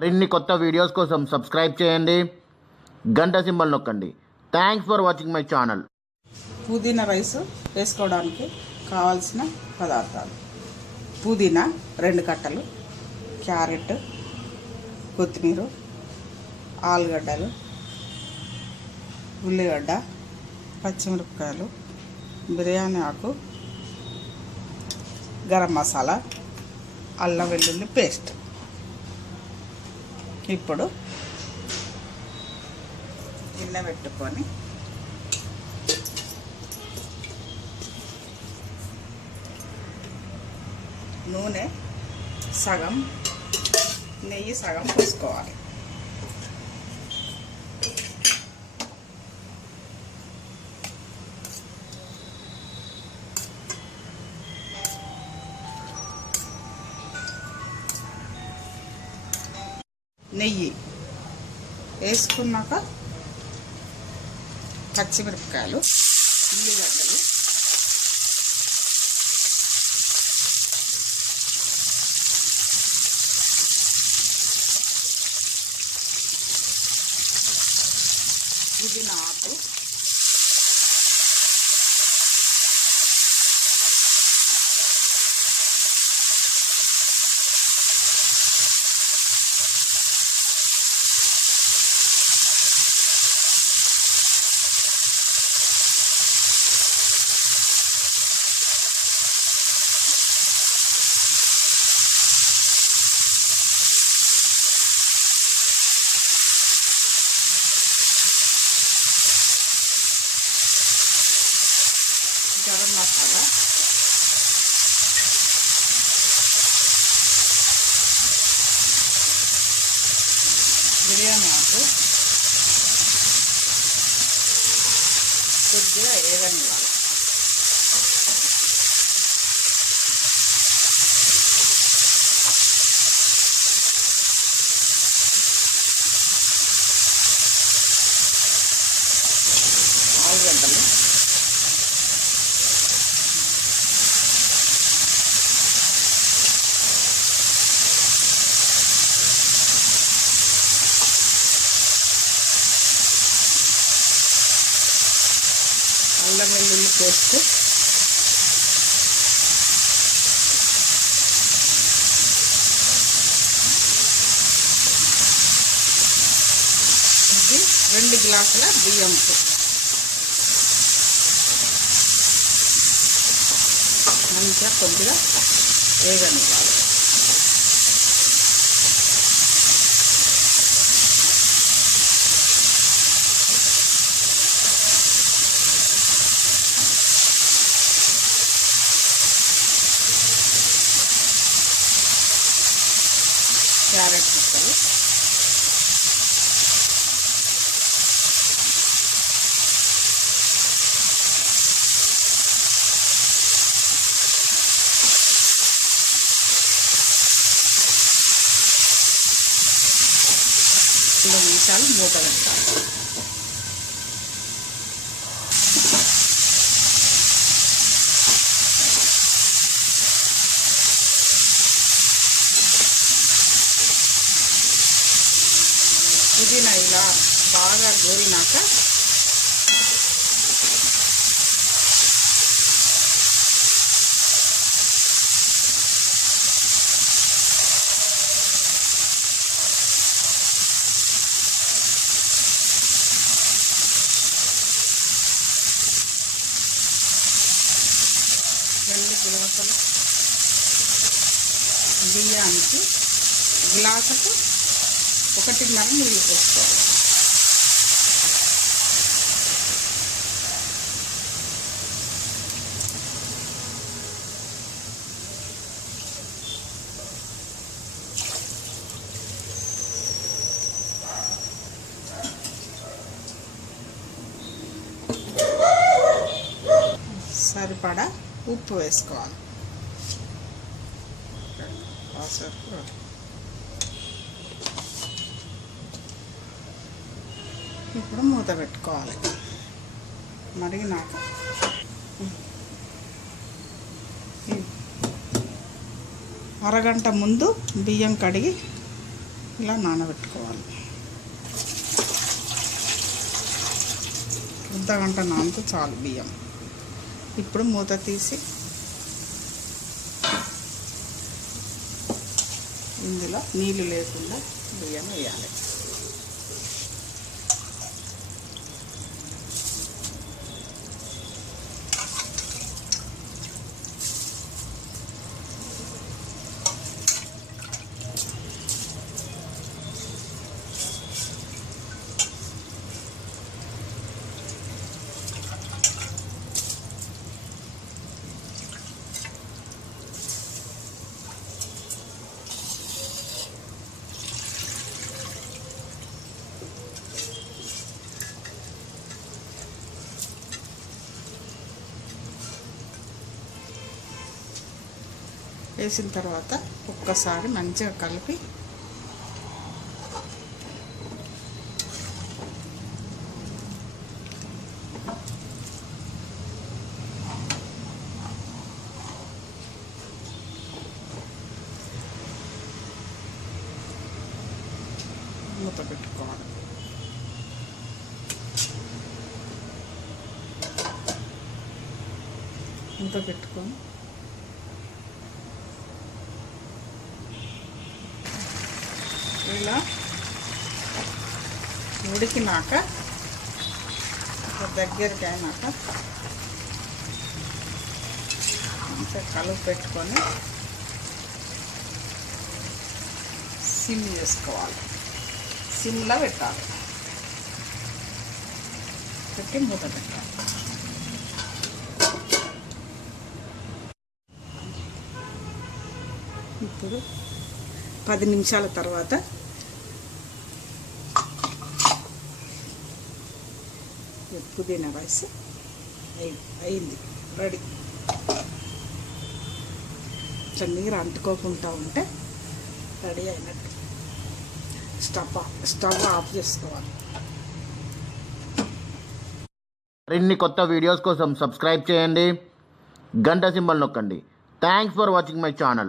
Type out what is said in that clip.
మరిన్ని కొత్త వీడియోస్ కోసం సబ్స్క్రైబ్ చేయండి, గంట సింబల్ నొక్కండి. Thanks for watching my channel. పుదీనా రైస్ వేసుకోవడానికి కావాల్సిన పదార్థాలు: పుదీనా 2 కట్టలు, క్యారెట్, కొత్తిమీర, ఆలుగడ్డలు, ఉల్లిగడ్డ, పచ్చిమిరపకాయలు, బిర్యానీ ఆకు, గరం మసాలా, అల్లం వెల్లుల్లి పేస్ట్. ఇప్పుడు గిన్నె పెట్టుకొని నూనె సగం, నెయ్యి సగం పోసుకోవాలి. నెయ్యి వేసుకున్నాక పచ్చిమిరపకాయలు, ఉల్లిగడ్డలు, పుదీనా ఆకు, గరం మసాలా, బిర్యానీ ఆకు కొద్దిగా వేగనివ్వాలి. ఆలుగడ్డలు, అల్లం వెల్లుల్లి పేస్ట్, ఇది 2 గ్లాసుల బియ్యం. మంచిగా కొద్దిగా వేగనివ్వాలి. క్యారెట్ ముక్కలు, రెండు నిమిషాలు మూత పెట్టాలి. పుదీనా ఇలా బాగా గోరినాక గ్లాసులు బియ్యానికి గ్లాసుకు 1.5 నీళ్ళు పోసుకోవాలి. సరిపడా ఉప్పు వేసుకోవాలి. ఇప్పుడు మూత పెట్టుకోవాలి. మరిగినాక అరగంట ముందు బియ్యం కడిగి ఇలా నానబెట్టుకోవాలి. అర్ధగంట నానితే చాలు బియ్యం. ఇప్పుడు మూత తీసి ఇందులో నీళ్ళు లేకుండా బియ్యం వేయాలి. వేసిన తర్వాత ఒక్కసారి మంచిగా కలిపి మూత పెట్టుకోవాలి. మూత పెట్టుకొని ఇలా ఉడికినాక దగ్గరికి అయినాక మంచిగా కలుపు పెట్టుకొని సిమ్ చేసుకోవాలి. సిమ్లో పెట్టాలి. పెట్టి మూత పెట్టాలి. ఇప్పుడు 10 నిమిషాల తర్వాత పుదీనా రైస్ అయింది, రెడీ. ఇట్లా నీరు అంటుకోకుండా ఉంటే రెడీ అయినట్టు. స్టవ్ ఆఫ్ చేసుకోవాలి. మరిన్ని కొత్త వీడియోస్ కోసం సబ్స్క్రైబ్ చేయండి, గంట సింబల్ నొక్కండి. Thanks for watching my channel.